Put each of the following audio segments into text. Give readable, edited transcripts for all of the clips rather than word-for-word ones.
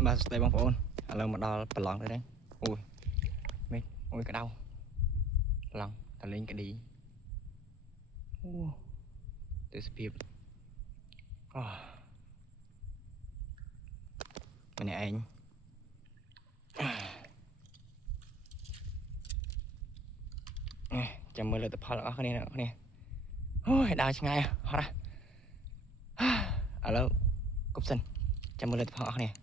Mà đây bông phôn là một đo bật lon rồi đấy. Ui mệt, ui cái đau lòng ta lên cái đi tôi sẽ phim cái này anh chăm mưa lên tập phật ở cái này nè ôi đau chứ ngay hot à alo cục sinh chăm mưa lên tập phật ở cái này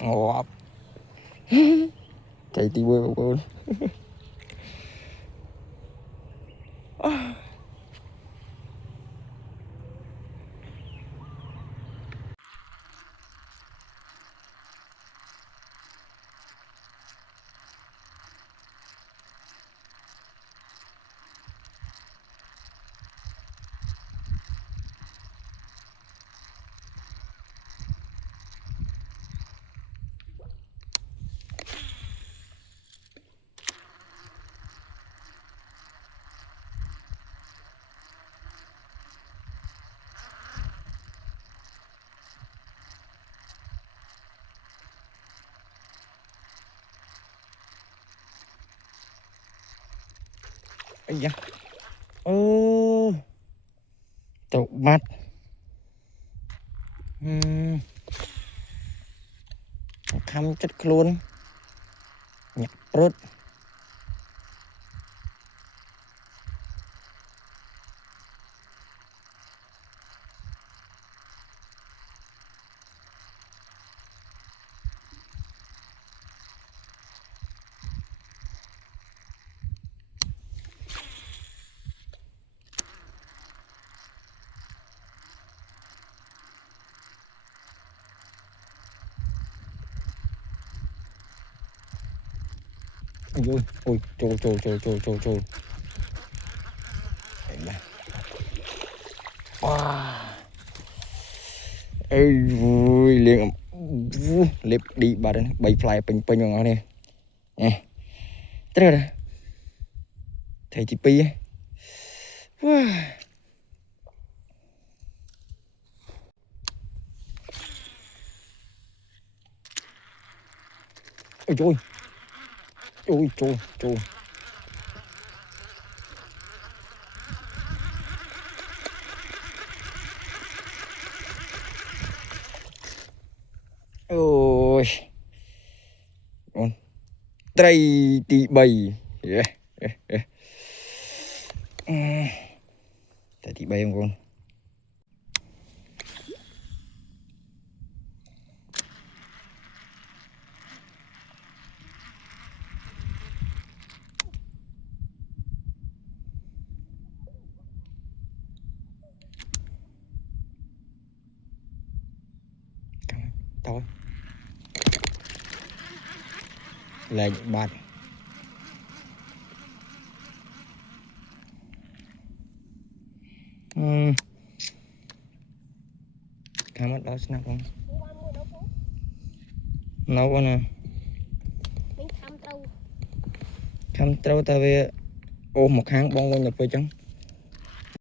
ngọt chạy đi bơi bơi ấy da ô tụ mặt khăm chất luôn nhặt rớt ui ui trôi trôi trôi trôi trôi trôi wow ơi vui liền liệp đi bà đây bay fly pin pin vào này nè thế rồi thầy chị pi ấy wow. Ôi trời ôi trời trời ôi con trai tị bầy trai tị bầy không con thôi lên bạt cá mắt đó snap không nấu quá nè khăm trâu ta về ô một tháng bông nhập về trắng